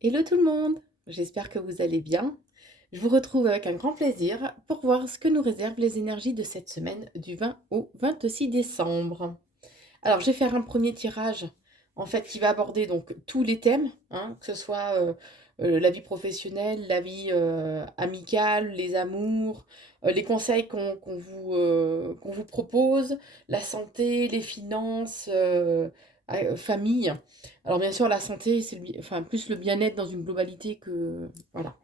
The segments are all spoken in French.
Hello tout le monde, j'espère que vous allez bien. Je vous retrouve avec un grand plaisir pour voir ce que nous réservent les énergies de cette semaine du 20 au 26 décembre. Alors, je vais faire un premier tirage en fait qui va aborder donc tous les thèmes, hein, que ce soit la vie professionnelle, la vie amicale, les amours, les conseils qu'on vous propose, la santé, les finances, famille. Alors bien sûr, la santé, c'est enfin, plus le bien-être dans une globalité que... Voilà.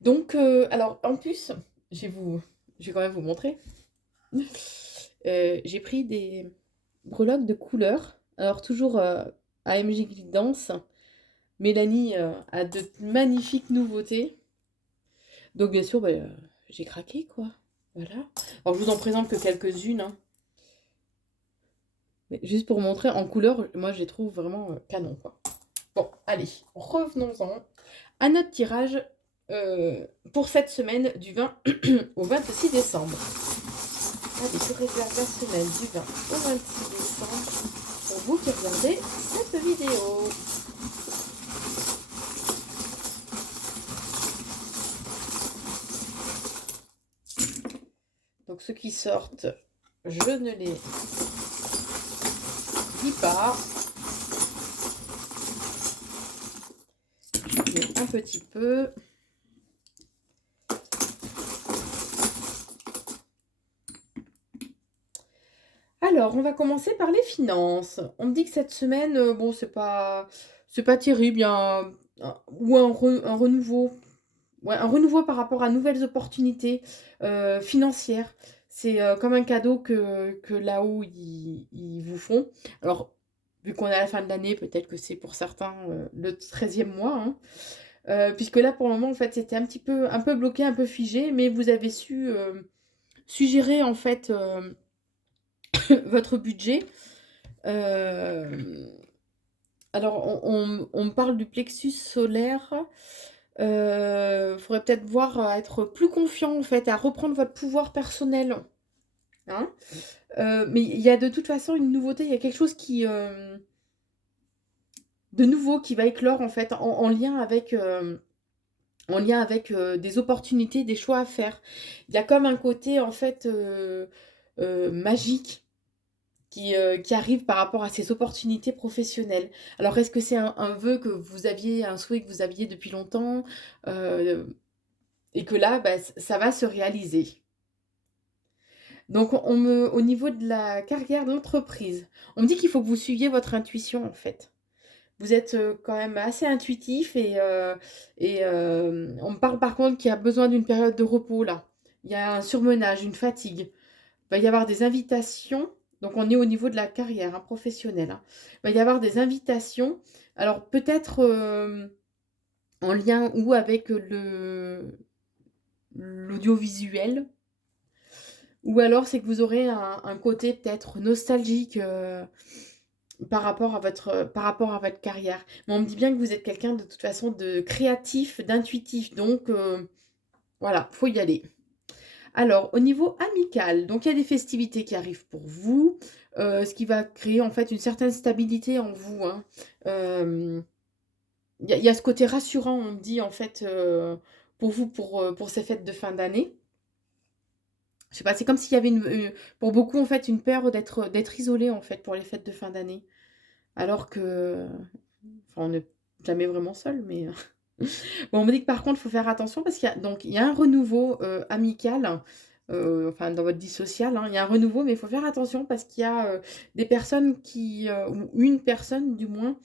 Donc, alors en plus, je vais, vous, je vais quand même vous montrer. J'ai pris des breloques de couleur. Alors toujours AMG Guidance. Mélanie a de magnifiques nouveautés. Donc bien sûr, j'ai craqué quoi. Voilà. Alors je vous en présente que quelques-unes, hein. Mais juste pour montrer en couleur, moi je les trouve vraiment canon quoi. Bon, allez, revenons-en à notre tirage pour cette semaine du 20 au 26 décembre. Allez, je réserve la semaine du 20 au 26 décembre pour vous qui regardez cette vidéo. Donc ceux qui sortent, je ne les dis pas. Mais un petit peu. Alors, on va commencer par les finances. On me dit que cette semaine, bon, c'est pas terrible, il y a ou un renouveau. Ouais, un renouveau par rapport à nouvelles opportunités financières. C'est comme un cadeau que là-haut, ils vous font. Alors, vu qu'on est à la fin de l'année, peut-être que c'est pour certains le 13e mois, hein. Puisque là, pour le moment, en fait, c'était un peu bloqué, un peu figé, mais vous avez su gérer, en fait, votre budget. Euh, alors, on me parle du plexus solaire. Faudrait peut-être voir à être plus confiant en fait, à reprendre votre pouvoir personnel, hein. Mais il y a de toute façon une nouveauté, il y a quelque chose qui de nouveau qui va éclore en fait en lien avec des opportunités, des choix à faire. Il y a comme un côté en fait magique qui arrive par rapport à ces opportunités professionnelles. Alors, est-ce que c'est un vœu que vous aviez, un souhait que vous aviez depuis longtemps et que là, bah, ça va se réaliser. Donc, au niveau de la carrière de l'entreprise, on me dit qu'il faut que vous suiviez votre intuition en fait. Vous êtes quand même assez intuitif et on me parle par contre qu'il y a besoin d'une période de repos là. Il y a un surmenage, une fatigue. Il va y avoir des invitations. Donc, on est au niveau de la carrière hein, professionnelle, hein. Il va y avoir des invitations. Alors, peut-être en lien ou avec l'audiovisuel, ou alors c'est que vous aurez un côté peut-être nostalgique par rapport à votre carrière. Mais on me dit bien que vous êtes quelqu'un de toute façon de créatif, d'intuitif. Donc voilà, faut y aller. Alors, au niveau amical, donc il y a des festivités qui arrivent pour vous, ce qui va créer en fait une certaine stabilité en vous, hein. Il y a ce côté rassurant, on me dit en fait, pour vous, pour ces fêtes de fin d'année. Je sais pas, c'est comme s'il y avait pour beaucoup en fait une peur d'être isolé en fait pour les fêtes de fin d'année. Alors que, enfin, on n'est jamais vraiment seul, mais bon, on me dit que par contre, il faut faire attention parce qu'il y a un renouveau amical, enfin dans votre vie sociale, hein, il y a un renouveau, mais il faut faire attention parce qu'il y a des personnes ou une personne du moins,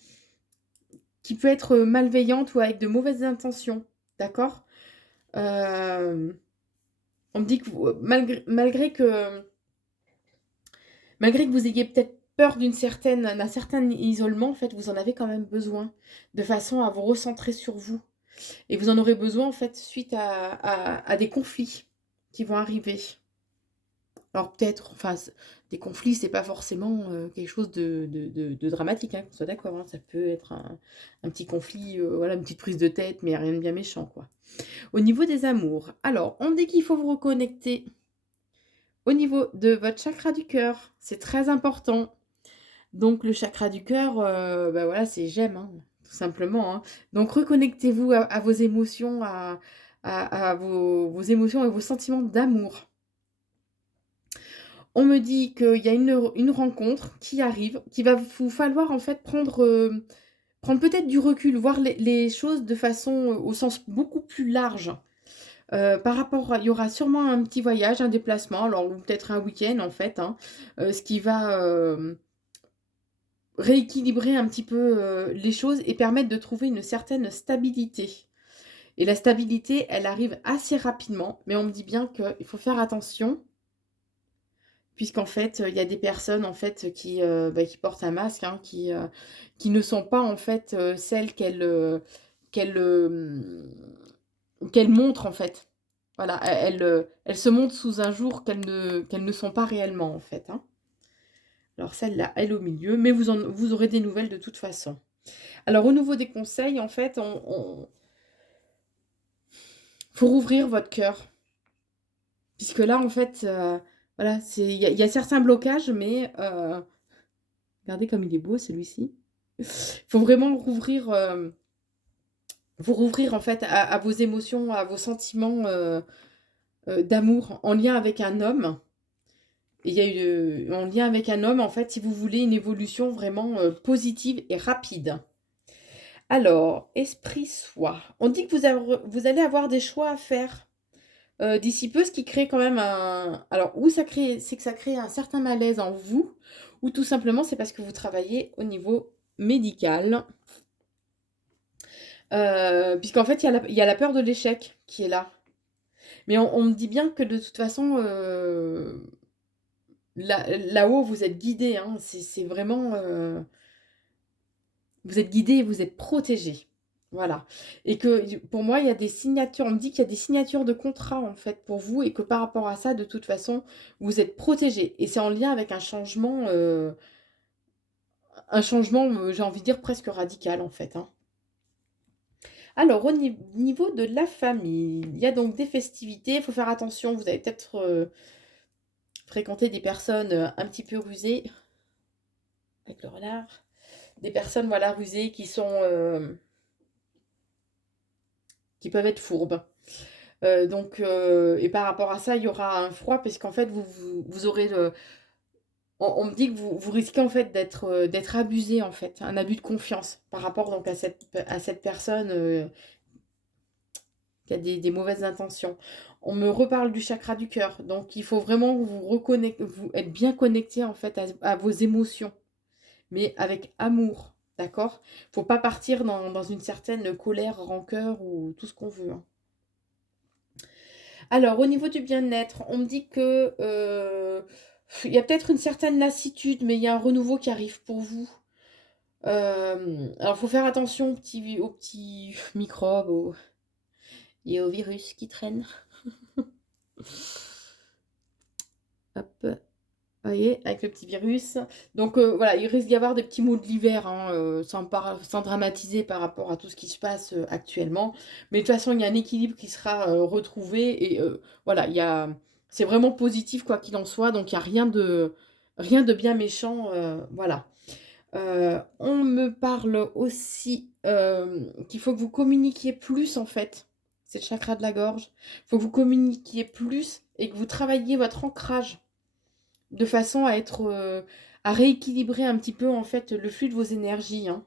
qui peut être malveillante ou avec de mauvaises intentions, d'accord. Euh, on me dit que malgré que vous ayez peut-être peur d'un certain isolement, en fait, vous en avez quand même besoin, de façon à vous recentrer sur vous. Et vous en aurez besoin, en fait, suite à des conflits qui vont arriver. Alors peut-être, enfin, des conflits, c'est pas forcément quelque chose de dramatique, hein, qu'on soit d'accord, hein. Ça peut être un petit conflit, voilà, une petite prise de tête, mais rien de bien méchant, quoi. Au niveau des amours, alors, on dit qu'il faut vous reconnecter au niveau de votre chakra du cœur. C'est très important. Donc le chakra du cœur, bah, voilà, c'est j'aime, hein, tout simplement, hein. Donc reconnectez-vous à vos émotions, à vos émotions et vos sentiments d'amour. On me dit qu'il y a une rencontre qui arrive, qui va vous falloir en fait prendre peut-être du recul, voir les choses de façon, au sens beaucoup plus large. Par rapport à il y aura sûrement un petit voyage, un déplacement, alors ou peut-être un week-end en fait, hein, ce qui va, rééquilibrer un petit peu, les choses et permettre de trouver une certaine stabilité. Et la stabilité, elle arrive assez rapidement, mais on me dit bien qu'il faut faire attention, puisqu'en fait, il y a des personnes en fait qui portent un masque, hein, qui ne sont pas en fait, celles qu'elles, qu'elles montrent en fait. Voilà, elles se montrent sous un jour qu'elles ne sont pas réellement en fait, hein. Alors celle-là, elle au milieu, mais vous aurez des nouvelles de toute façon. Alors au niveau des conseils, en fait, on faut rouvrir votre cœur. Puisque là, en fait, voilà, il y a certains blocages, mais regardez comme il est beau celui-ci. Il faut vraiment vous rouvrir en fait à vos émotions, à vos sentiments d'amour en lien avec un homme. Et il y a en lien avec un homme, en fait, si vous voulez une évolution vraiment positive et rapide. Alors, esprit soi. On dit que vous allez avoir des choix à faire d'ici peu, ce qui crée quand même un... Alors, c'est que ça crée un certain malaise en vous, ou tout simplement c'est parce que vous travaillez au niveau médical. Puisqu'en fait, il y a la peur de l'échec qui est là. Mais on me dit bien que de toute façon, là-haut, vous êtes guidé, hein. C'est vraiment... vous êtes guidé et vous êtes protégé. Voilà. Et que pour moi, il y a des signatures, on me dit qu'il y a des signatures de contrat en fait pour vous et que par rapport à ça, de toute façon, vous êtes protégé. Et c'est en lien avec un changement, j'ai envie de dire presque radical en fait, hein. Alors, au niveau de la famille, il y a donc des festivités, il faut faire attention, vous allez peut-être fréquenter des personnes un petit peu rusées, avec le renard, des personnes voilà, rusées qui peuvent être fourbes. Donc, et par rapport à ça, il y aura un froid, parce qu'en fait, vous aurez on me dit que vous risquez en fait d'être abusé, en fait, un abus de confiance par rapport donc à cette personne qui a des mauvaises intentions. On me reparle du chakra du cœur, donc il faut vraiment vous être bien connecté en fait à vos émotions, mais avec amour, d'accord? Faut pas partir dans une certaine colère, rancœur ou tout ce qu'on veut, hein. Alors, au niveau du bien-être, on me dit que il y a peut-être une certaine lassitude, mais il y a un renouveau qui arrive pour vous. Alors, il faut faire attention aux petits microbes et aux virus qui traînent. Hop, vous voyez, avec le petit virus. Donc voilà, il risque d'y avoir des petits maux de l'hiver, hein, sans dramatiser par rapport à tout ce qui se passe actuellement. Mais de toute façon, il y a un équilibre qui sera retrouvé. Et voilà, c'est vraiment positif quoi qu'il en soit. Donc il n'y a rien de bien méchant. Voilà. On me parle aussi qu'il faut que vous communiquiez plus en fait. C'est le chakra de la gorge. Il faut que vous communiquiez plus et que vous travailliez votre ancrage de façon à rééquilibrer un petit peu en fait le flux de vos énergies, hein.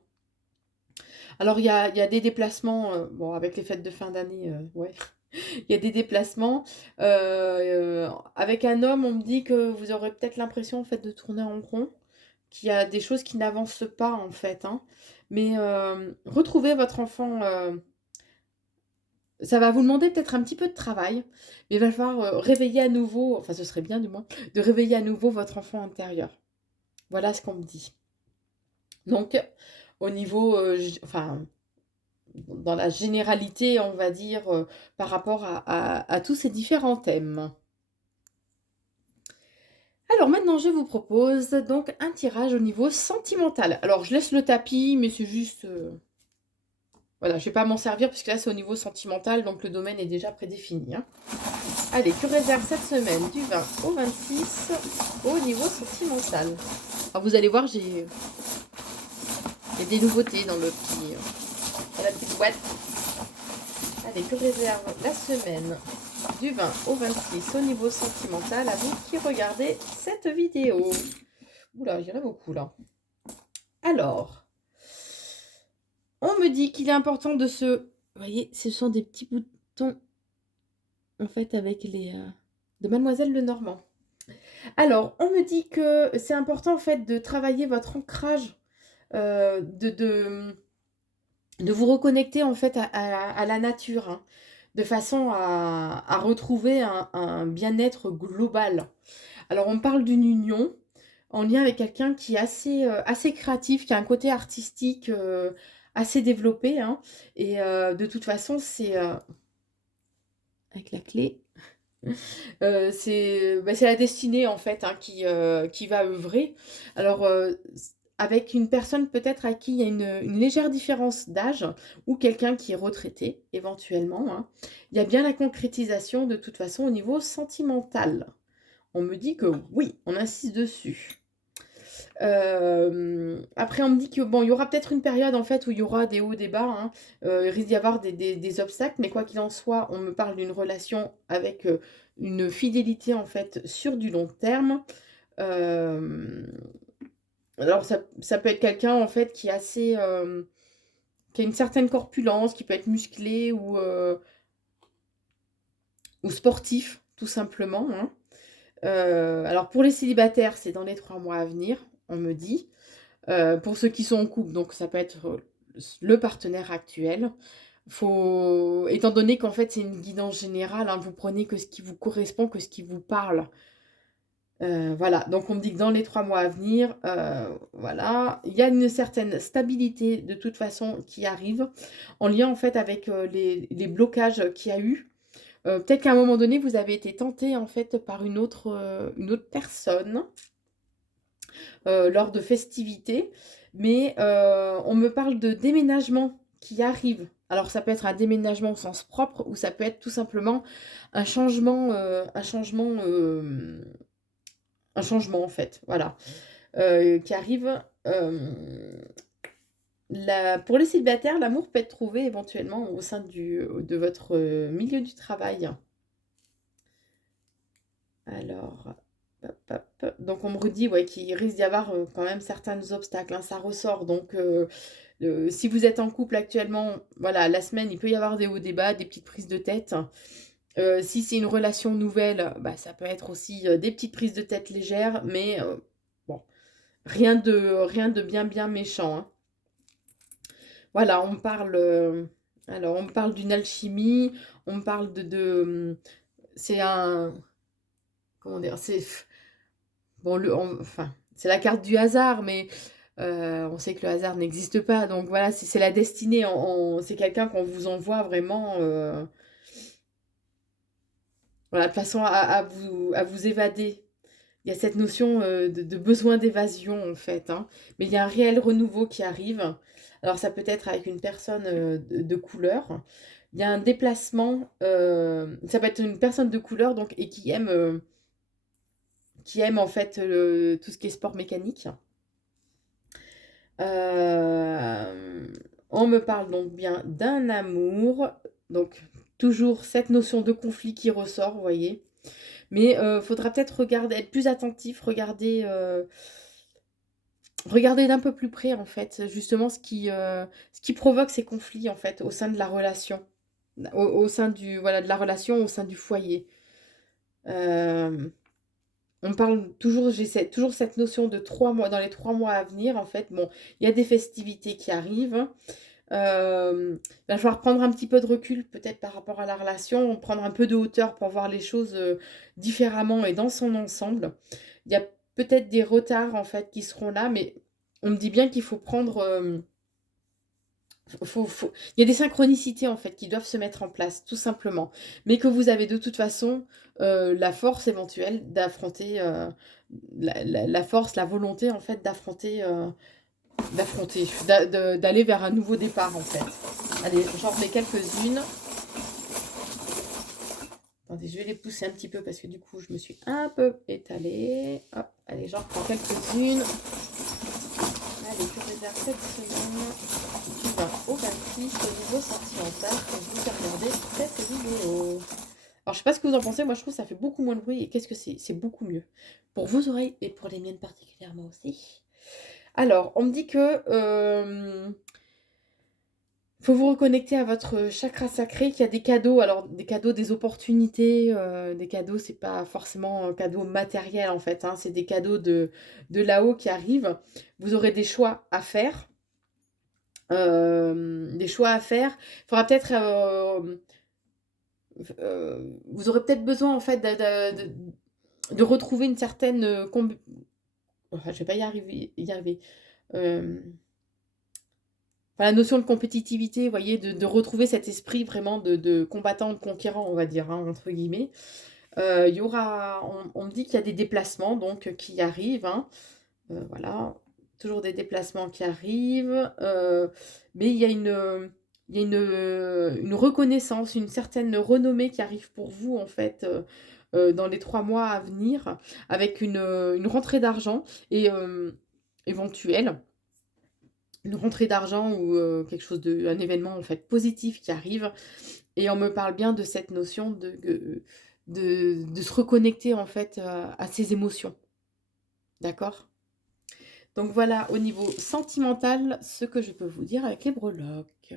Alors il y a des déplacements, bon avec les fêtes de fin d'année, ouais, il y a des déplacements. Avec un homme, on me dit que vous aurez peut-être l'impression en fait de tourner en rond, qu'il y a des choses qui n'avancent pas en fait, hein. Mais retrouvez votre enfant, ça va vous demander peut-être un petit peu de travail, mais il va falloir réveiller à nouveau, enfin ce serait bien du moins, de réveiller à nouveau votre enfant intérieur. Voilà ce qu'on me dit. Donc, au niveau, enfin, dans la généralité, on va dire, par rapport à tous ces différents thèmes. Alors maintenant, je vous propose donc un tirage au niveau sentimental. Alors, je laisse le tapis, mais c'est juste... voilà, je ne vais pas m'en servir, puisque là, c'est au niveau sentimental, donc le domaine est déjà prédéfini, hein. Allez, tu réserves cette semaine du 20 au 26 au niveau sentimental. Alors vous allez voir, il y a des nouveautés dans dans la petite boîte. Allez, que réserve la semaine du 20 au 26 au niveau sentimental à vous qui regardez cette vidéo. Oula, il y en a beaucoup là. Alors, on me dit qu'il est important de se... Vous voyez, ce sont des petits boutons, en fait, avec les... de Mademoiselle Lenormand. Alors, on me dit que c'est important, en fait, de travailler votre ancrage, de vous reconnecter, en fait, à la nature, hein, de façon à retrouver un bien-être global. Alors, on parle d'une union en lien avec quelqu'un qui est assez créatif, qui a un côté artistique assez développé, hein, et de toute façon, c'est... avec la clé... c'est la destinée en fait, hein, qui va œuvrer. Alors avec une personne peut-être à qui il y a une légère différence d'âge ou quelqu'un qui est retraité éventuellement, hein, il y a bien la concrétisation de toute façon au niveau sentimental. On me dit que oui, on insiste dessus. Après, on me dit que bon, il y aura peut-être une période en fait où il y aura des hauts, des bas, hein. Il risque d'y avoir des obstacles, mais quoi qu'il en soit, on me parle d'une relation avec une fidélité en fait sur du long terme. Alors, ça peut être quelqu'un en fait qui est assez, qui a une certaine corpulence, qui peut être musclé ou sportif, tout simplement, hein. Alors, pour les célibataires, c'est dans les 3 mois à venir, on me dit. Pour ceux qui sont en couple, donc ça peut être le partenaire actuel. Étant donné qu'en fait c'est une guidance générale, hein, vous prenez que ce qui vous correspond, que ce qui vous parle. Voilà, donc on me dit que dans les 3 mois à venir, voilà, il y a une certaine stabilité de toute façon qui arrive, en lien en fait avec les blocages qu'il y a eu. Peut-être qu'à un moment donné, vous avez été tenté en fait par une autre personne. Lors de festivités, mais on me parle de déménagement qui arrive. Alors ça peut être un déménagement au sens propre ou ça peut être tout simplement un changement en fait, voilà, qui arrive. Pour les célibataires, l'amour peut être trouvé éventuellement au sein de votre milieu du travail. Alors, hop, hop. Donc on me redit ouais, qu'il risque d'y avoir quand même certains obstacles, hein, ça ressort. Donc si vous êtes en couple actuellement, voilà, la semaine, il peut y avoir des hauts, des bas, des petites prises de tête. Si c'est une relation nouvelle, bah, ça peut être aussi des petites prises de tête légères, mais bon, rien de bien méchant, hein. Voilà, alors on me parle d'une alchimie, on me parle c'est un, comment dire, bon, enfin, c'est la carte du hasard, mais on sait que le hasard n'existe pas. Donc voilà, c'est la destinée. C'est quelqu'un qu'on vous envoie vraiment, voilà, de façon à vous évader. Il y a cette notion de besoin d'évasion, en fait, hein. Mais il y a un réel renouveau qui arrive. Alors ça peut être avec une personne de couleur. Il y a un déplacement. Ça peut être une personne de couleur donc, et qui aime en fait tout ce qui est sport mécanique. On me parle donc bien d'un amour, donc toujours cette notion de conflit qui ressort, vous voyez. Mais faudra peut-être regarder, être plus attentif, regarder d'un peu plus près en fait, justement ce qui provoque ces conflits en fait au sein de la relation, au sein de la relation, au sein du foyer. On parle toujours, toujours cette notion de 3 mois, dans les 3 mois à venir, en fait. Bon, il y a des festivités qui arrivent. Il va falloir prendre un petit peu de recul, peut-être par rapport à la relation, prendre un peu de hauteur pour voir les choses différemment et dans son ensemble. Il y a peut-être des retards, en fait, qui seront là, mais on me dit bien qu'il faut prendre... Il y a des synchronicités en fait qui doivent se mettre en place, tout simplement. Mais que vous avez de toute façon la force éventuelle d'affronter, la force, la volonté en fait d'aller vers un nouveau départ en fait. Allez, j'en remets quelques-unes. Attendez, je vais les pousser un petit peu parce que du coup, je me suis un peu étalée. Hop, allez, j'en reprends quelques-unes. Allez, je réserve cette semaine du 20 au 26 au niveau sentimental et je vous ai regardé cette vidéo. Alors, je sais pas ce que vous en pensez, moi je trouve que ça fait beaucoup moins de bruit et qu'est-ce que c'est? C'est beaucoup mieux. Pour vos oreilles et pour les miennes particulièrement aussi. Alors, on me dit que faut vous reconnecter à votre chakra sacré, qu'il y a des cadeaux, alors des cadeaux, des opportunités, des cadeaux, c'est pas forcément un cadeau matériel en fait, hein, c'est des cadeaux de là-haut qui arrivent. Vous aurez des choix à faire. Des choix à faire. Il faudra peut-être. Vous aurez peut-être besoin en fait de retrouver une certaine. Enfin, je vais pas y arriver. Euh, Enfin, la notion de compétitivité, vous voyez, de retrouver cet esprit vraiment de combattant, de conquérant, on va dire, hein, entre guillemets. Il y aura, on me dit qu'il y a des déplacements donc qui arrivent, hein. Voilà, toujours des déplacements qui arrivent, mais il y a une reconnaissance, une certaine renommée qui arrive pour vous en fait dans les 3 mois à venir, avec une rentrée d'argent et éventuelle une rentrée d'argent ou quelque chose un événement en fait positif qui arrive. Et on me parle bien de cette notion de se reconnecter en fait à ses émotions. D'accord? Donc voilà, au niveau sentimental, ce que je peux vous dire avec les breloques.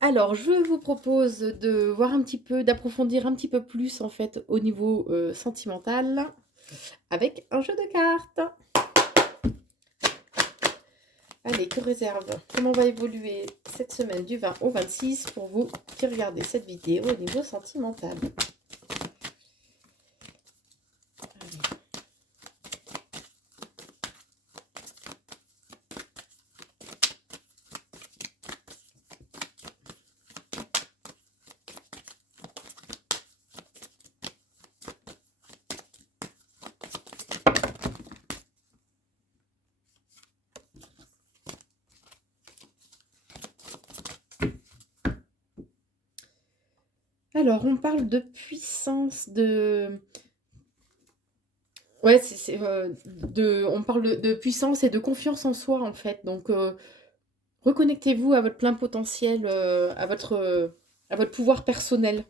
Alors, je vous propose de voir un petit peu, d'approfondir un petit peu plus en fait au niveau sentimental avec un jeu de cartes. Allez, que réserve? Comment va évoluer cette semaine du 20 au 26 pour vous qui regardez cette vidéo au niveau sentimental? Alors, on parle de puissance, ouais, on parle de puissance et de confiance en soi, en fait. Donc, reconnectez-vous à votre plein potentiel, à votre pouvoir personnel.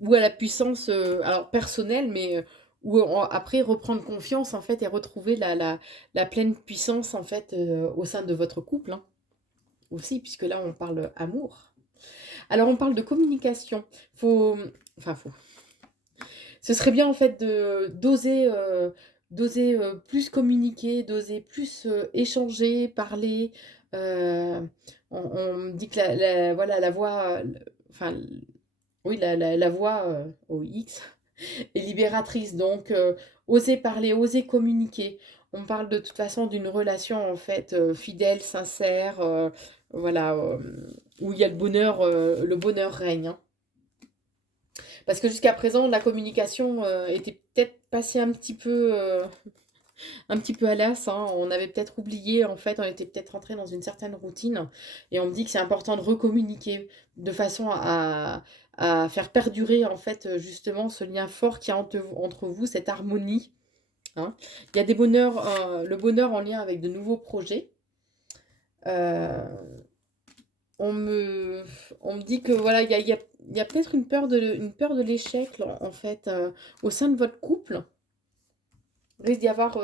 Ou à la puissance, alors personnelle, mais ou après reprendre confiance, en fait, et retrouver la pleine puissance, en fait, au sein de votre couple, hein, aussi, puisque là, on parle amour. Alors, on parle de communication. Faut, faut. Ce serait bien en fait d'oser plus communiquer, d'oser plus échanger, parler. Euh, on me dit que voilà, la voix, enfin, oui, la voix au X est libératrice. Donc, oser parler, oser communiquer. On parle de toute façon d'une relation en fait fidèle, sincère, voilà, où il y a le bonheur règne, hein. Parce que jusqu'à présent, la communication était peut-être passée un petit peu à l'as, hein. On avait peut-être oublié, en fait, on était peut-être rentré dans une certaine routine. Et on me dit que c'est important de recommuniquer de façon à faire perdurer, en fait, justement, ce lien fort qu'il y a entre vous, cette harmonie, hein. Il y a le bonheur en lien avec de nouveaux projets. Euh, on me, on me dit que voilà, il y a peut-être une peur de l'échec, là, en fait, au sein de votre couple. Il risque d'y avoir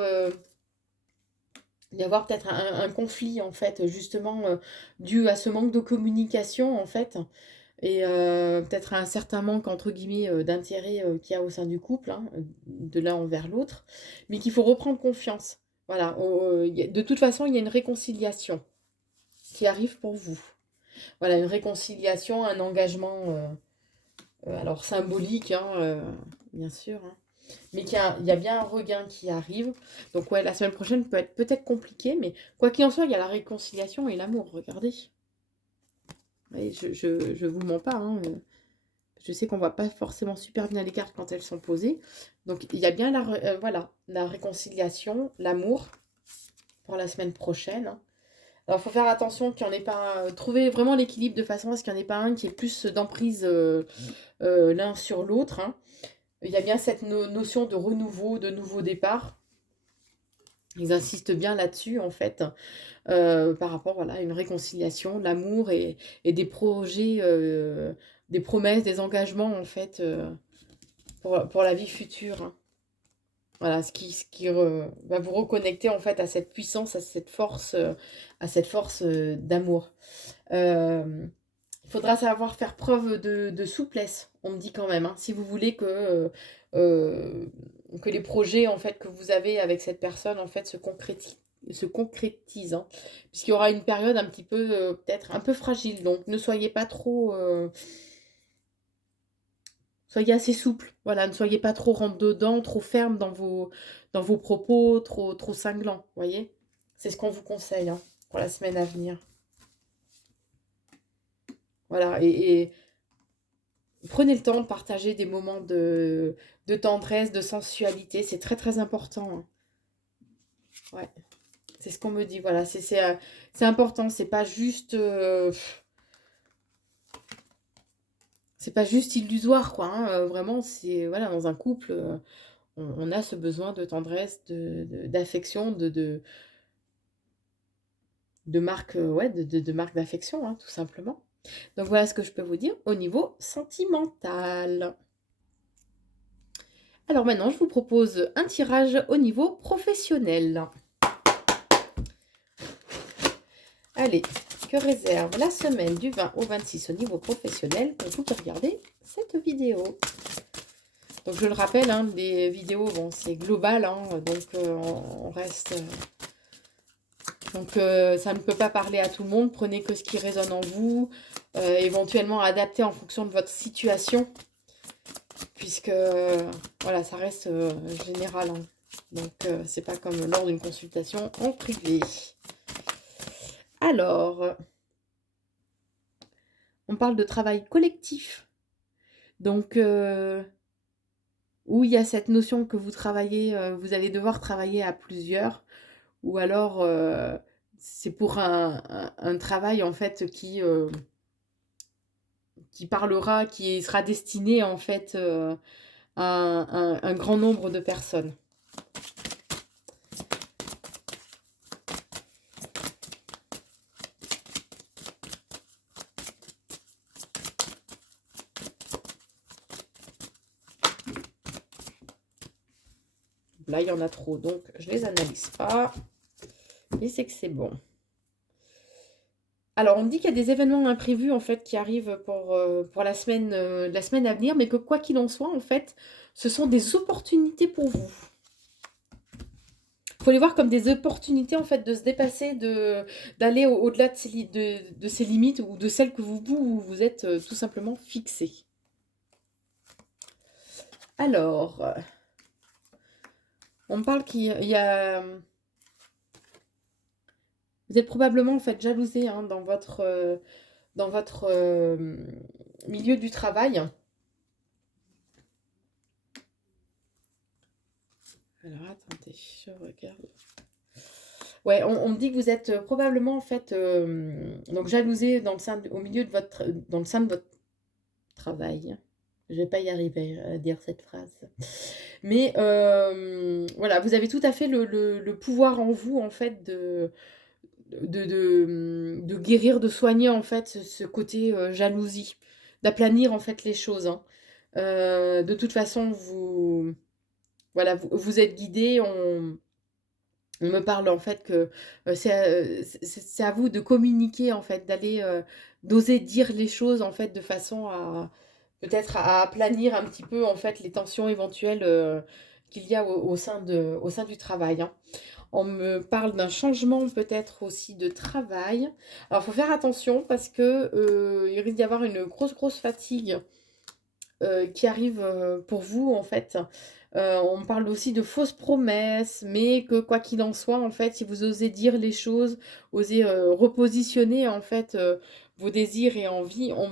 peut-être un conflit, en fait, justement, dû à ce manque de communication, en fait, et peut-être un certain manque, entre guillemets, d'intérêt qu'il y a au sein du couple, hein, de l'un envers l'autre, mais qu'il faut reprendre confiance. Voilà, de toute façon, il y a une réconciliation qui arrive pour vous. Voilà, une réconciliation, un engagement, alors symbolique, hein, bien sûr, hein, mais il y a bien un regain qui arrive. Donc ouais, la semaine prochaine peut être peut-être compliquée, mais quoi qu'il en soit, il y a la réconciliation et l'amour, regardez. Ouais, je vous mens pas, hein, Je sais qu'on voit pas forcément super bien les cartes quand elles sont posées. Donc il y a bien voilà, la réconciliation, l'amour pour la semaine prochaine, hein. Alors il faut faire attention qu'il n'y en ait pas trouver vraiment l'équilibre de façon à ce qu'il n'y en ait pas un qui ait plus d'emprise l'un sur l'autre, hein. Il y a bien cette notion de renouveau, de nouveau départ. Ils insistent bien là-dessus, en fait, par rapport voilà, à une réconciliation, l'amour et des projets, des promesses, des engagements, en fait, pour la vie future, hein. Voilà, ce qui va vous reconnecter, en fait, à cette puissance, à cette force d'amour. Il faudra savoir faire preuve de souplesse, on me dit quand même, hein, si vous voulez que les projets en fait, que vous avez avec cette personne en fait, se concrétisent, hein, puisqu'il y aura une période un petit peu, peut-être un peu fragile. Donc ne soyez pas trop... soyez assez souple. Voilà, ne soyez pas trop rentre-dedans, trop ferme dans vos propos, trop cinglant. Voyez. C'est ce qu'on vous conseille, hein, pour la semaine à venir. Voilà, et prenez le temps de partager des moments de tendresse, de sensualité. C'est très, très important, hein. Ouais, c'est ce qu'on me dit. Voilà, c'est important. C'est pas juste illusoire, quoi, hein. Vraiment, c'est voilà, dans un couple, on a ce besoin de tendresse, d'affection, de marque, ouais, de marque d'affection, hein, tout simplement. Donc voilà ce que je peux vous dire au niveau sentimental. Alors maintenant, je vous propose un tirage au niveau professionnel. Allez, que réserve la semaine du 20 au 26 au niveau professionnel pour vous qui regardez cette vidéo. Donc je le rappelle, hein, les vidéos, bon, c'est global, hein, donc on reste... donc ça ne peut pas parler à tout le monde. Prenez que ce qui résonne en vous, éventuellement adapter en fonction de votre situation, puisque voilà, ça reste général, hein. Donc c'est pas comme lors d'une consultation en privé. Alors, on parle de travail collectif. Donc, où il y a cette notion que vous travaillez, vous allez devoir travailler à plusieurs, ou alors c'est pour un travail en fait qui parlera, qui sera destiné en fait à un grand nombre de personnes. Là, il y en a trop, donc je les analyse pas. Et c'est que c'est bon. Alors, on me dit qu'il y a des événements imprévus, en fait, qui arrivent pour la semaine à venir, mais que quoi qu'il en soit, en fait, ce sont des opportunités pour vous. Il faut les voir comme des opportunités, en fait, de se dépasser, d'aller au-delà de ces limites ou de celles que vous êtes tout simplement fixées. Alors, on me parle qu'il y a... Vous êtes probablement en fait jalousé, hein, dans votre milieu du travail. Alors attendez, je regarde. Ouais, on me dit que vous êtes probablement en fait donc jalousé dans le sein dans le sein de votre travail. Je vais pas y arriver à dire cette phrase. Mais voilà, vous avez tout à fait le pouvoir en vous en fait de guérir, de soigner en fait ce côté jalousie, d'aplanir en fait les choses, hein. De toute façon, voilà, vous êtes guidé. On me parle en fait que c'est à vous de communiquer en fait, d'oser dire les choses en fait de façon à peut-être à aplanir un petit peu en fait les tensions éventuelles qu'il y a au sein du travail, hein. On me parle d'un changement peut-être aussi de travail. Alors, il faut faire attention parce que il risque d'y avoir une grosse fatigue qui arrive pour vous, en fait. On me parle aussi de fausses promesses, mais que quoi qu'il en soit, en fait, si vous osez dire les choses, osez repositionner, en fait, vos désirs et envies, on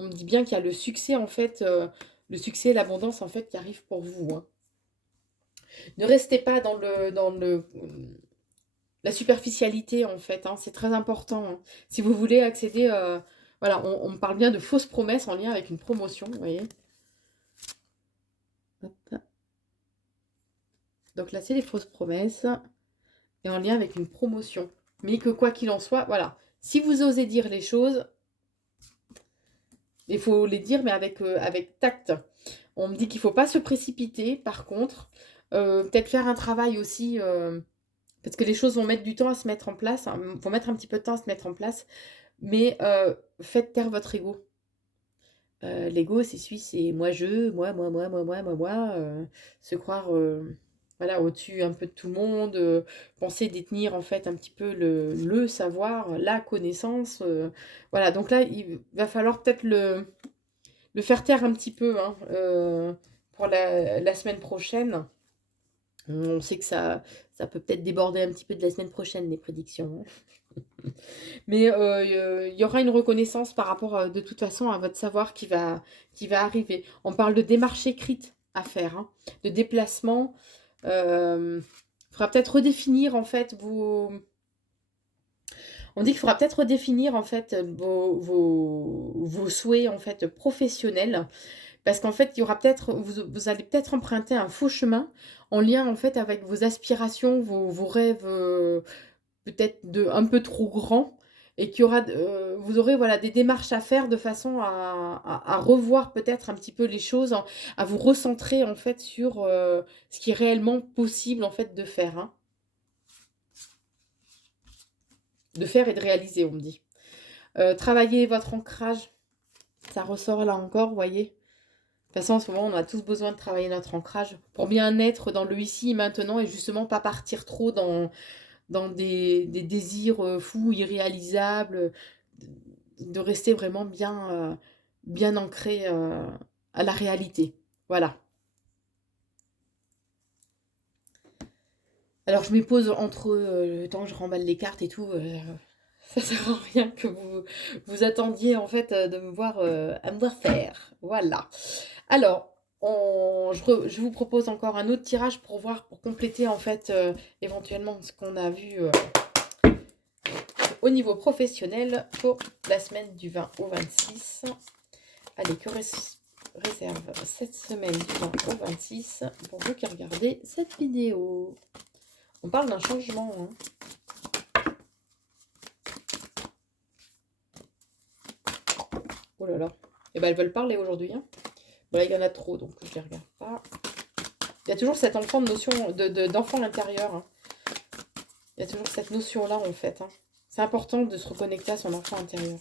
me dit bien qu'il y a le succès en fait, le succès et l'abondance en fait qui arrivent pour vous, hein. Ne restez pas dans la superficialité en fait, hein, c'est très important, hein. Si vous voulez accéder, voilà, on me parle bien de fausses promesses en lien avec une promotion, vous voyez? Hop. Donc là, c'est les fausses promesses et en lien avec une promotion. Mais que quoi qu'il en soit, voilà, si vous osez dire les choses, il faut les dire, mais avec tact. On me dit qu'il ne faut pas se précipiter, par contre. Peut-être faire un travail aussi, parce que les choses vont mettre du temps à se mettre en place, hein, vont mettre un petit peu de temps à se mettre en place, mais faites taire votre ego. L'ego, c'est moi, se croire voilà, au-dessus un peu de tout le monde, penser détenir en fait un petit peu le savoir, la connaissance. Voilà, donc là, il va falloir peut-être le faire taire un petit peu, hein, pour la semaine prochaine. On sait que ça peut peut-être déborder un petit peu de la semaine prochaine, les prédictions, hein. Mais il y aura une reconnaissance par rapport, de toute façon, à votre savoir qui va arriver. On parle de démarches écrites à faire, hein, de déplacement. Il faudra peut-être redéfinir, en fait, on dit qu'il faudra peut-être redéfinir, en fait, vos souhaits, en fait, professionnels. Parce qu'en fait, il y aura peut-être, vous allez peut-être emprunter un faux chemin en lien, en fait, avec vos aspirations, vos rêves, peut-être un peu trop grands, et qu'il y aura, vous aurez voilà, des démarches à faire de façon à revoir peut-être un petit peu les choses, à vous recentrer en fait sur ce qui est réellement possible en fait de faire, hein. De faire et de réaliser, on me dit. Travailler votre ancrage, ça ressort là encore, vous voyez. De toute façon, en ce moment, on a tous besoin de travailler notre ancrage pour bien être dans le ici et maintenant et justement pas partir trop dans des désirs fous, irréalisables, de rester vraiment bien ancré à la réalité. Voilà. Alors je me pose entre le temps que je remballe les cartes et tout, ça sert à rien que vous attendiez en fait de me voir à me voir faire. Voilà. Alors, je vous propose encore un autre tirage pour voir, pour compléter en fait éventuellement ce qu'on a vu au niveau professionnel pour la semaine du 20 au 26. Allez, que réserve cette semaine du 20 au 26 pour vous qui regardez cette vidéo. On parle d'un changement, hein. Oh là là. Et ben elles veulent parler aujourd'hui, hein. Bon là, il y en a trop, donc je les regarde pas. Il y a toujours cette enfant de notion d'enfant à l'intérieur, hein. Il y a toujours cette notion-là, en fait, hein. C'est important de se reconnecter à son enfant intérieur.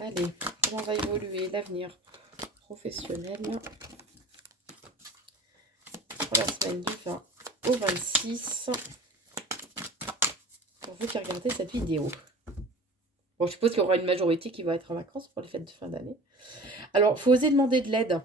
Allez, comment va évoluer l'avenir professionnel pour la semaine du 20 au 26 pour vous qui regardez cette vidéo. Bon, je suppose qu'il y aura une majorité qui va être en vacances pour les fêtes de fin d'année. Alors, il faut oser demander de l'aide.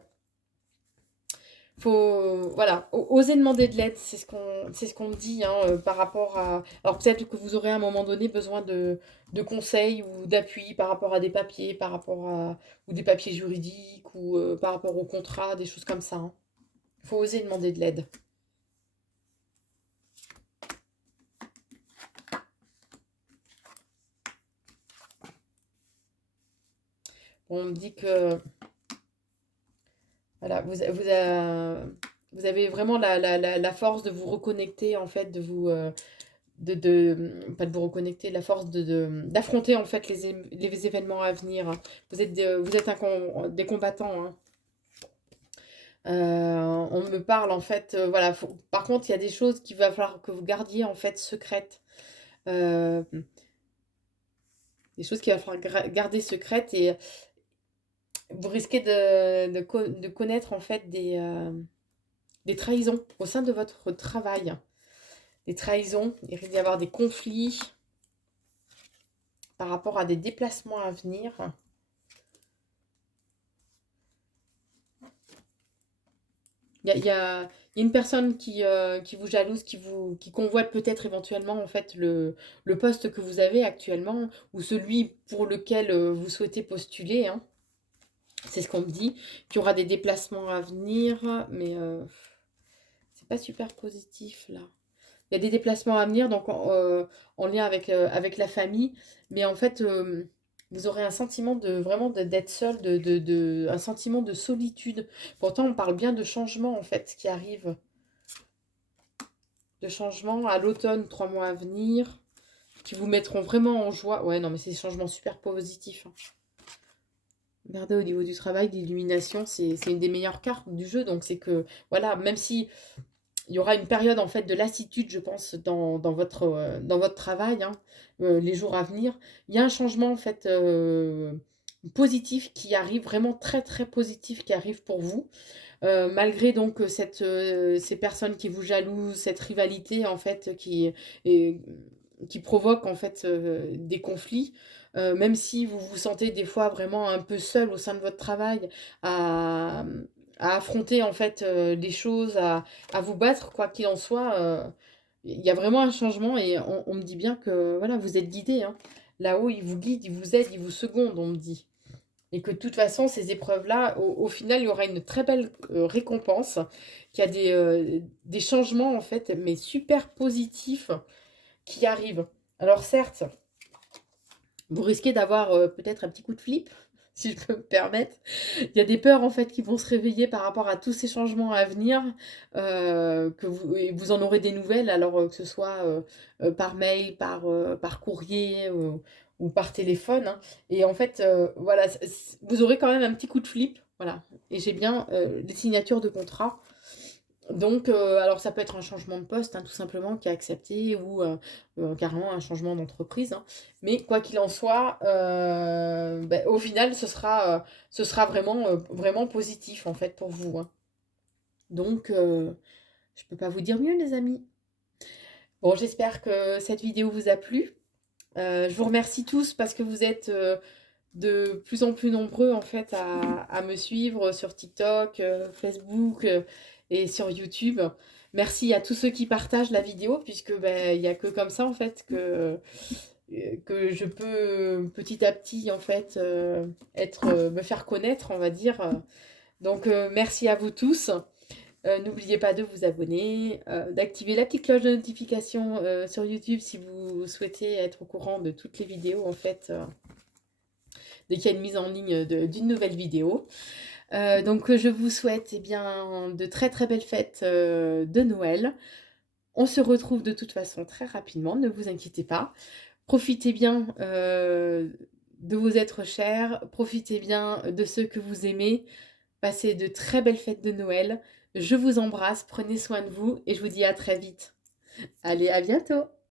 Faut, voilà, oser demander de l'aide, c'est ce qu'on me dit, hein, par rapport à... Alors peut-être que vous aurez à un moment donné besoin de conseils ou d'appui par rapport à des papiers, par rapport à... ou des papiers juridiques, ou par rapport au contrat, des choses comme ça, hein. Il faut oser demander de l'aide. On me dit que... Voilà, vous avez vraiment la force de vous reconnecter, en fait, de vous... pas de vous reconnecter, la force d'affronter en fait les événements à venir, hein. Vous êtes des combattants, hein. On me parle en fait, voilà. Par contre, il y a des choses qu'il va falloir que vous gardiez en fait secrètes. Euh, des choses qu'il va falloir garder secrètes et vous risquez de connaître en fait des trahisons au sein de votre travail. Des trahisons, il risque d'y avoir des conflits par rapport à des déplacements à venir. Il y a une personne qui vous jalouse, qui convoite peut-être éventuellement en fait le poste que vous avez actuellement ou celui pour lequel vous souhaitez postuler, hein. C'est ce qu'on me dit, qu'il y aura des déplacements à venir, mais c'est pas super positif là. Il y a des déplacements à venir, donc en lien avec la famille, mais en fait, vous aurez un sentiment d'être seul, un sentiment de solitude. Pourtant, on parle bien de changement en fait qui arrive, de changement à l'automne, 3 mois à venir, qui vous mettront vraiment en joie. Ouais, non, mais c'est des changements super positifs, hein. Regardez au niveau du travail, l'illumination, c'est une des meilleures cartes du jeu, donc c'est que, voilà, même si il y aura une période en fait de lassitude, je pense, dans votre travail, hein, les jours à venir. Il y a un changement en fait positif qui arrive, vraiment très très positif qui arrive pour vous. Malgré donc ces personnes qui vous jalousent, cette rivalité en fait et, qui provoque en fait des conflits, même si vous vous sentez des fois vraiment un peu seul au sein de votre travail à, à affronter en fait les choses, à vous battre, quoi qu'il en soit, il y a vraiment un changement et on me dit bien que voilà, vous êtes guidé, hein. Là-haut, ils vous guident, ils vous aident, ils vous secondent, on me dit. Et que de toute façon, ces épreuves-là, au final, il y aura une très belle récompense, qu'il y a des changements, en fait, mais super positifs qui arrivent. Alors certes, vous risquez d'avoir peut-être un petit coup de flip, si je peux me permettre. Il y a des peurs, en fait, qui vont se réveiller par rapport à tous ces changements à venir, et vous en aurez des nouvelles, alors que ce soit par mail, par courrier ou par téléphone, hein. Et en fait, voilà, vous aurez quand même un petit coup de flip, voilà. Et j'ai bien les signatures de contrat. Donc, alors ça peut être un changement de poste, hein, tout simplement, qui est accepté ou carrément un changement d'entreprise, hein. Mais quoi qu'il en soit, au final, ce sera vraiment, vraiment positif, en fait, pour vous, hein. Donc, je peux pas vous dire mieux, les amis. Bon, j'espère que cette vidéo vous a plu. Je vous remercie tous parce que vous êtes de plus en plus nombreux en fait à me suivre sur TikTok, Facebook et sur YouTube. Merci à tous ceux qui partagent la vidéo puisque ben, il n'y a que comme ça en fait que je peux petit à petit en fait me faire connaître, on va dire. Donc merci à vous tous. N'oubliez pas de vous abonner, d'activer la petite cloche de notification sur YouTube si vous souhaitez être au courant de toutes les vidéos en fait dès qu'il y a une mise en ligne d'une nouvelle vidéo. Donc je vous souhaite eh bien, de très très belles fêtes de Noël. On se retrouve de toute façon très rapidement, ne vous inquiétez pas. Profitez bien de vos êtres chers, profitez bien de ceux que vous aimez. Passez de très belles fêtes de Noël. Je vous embrasse, prenez soin de vous et je vous dis à très vite. Allez, à bientôt!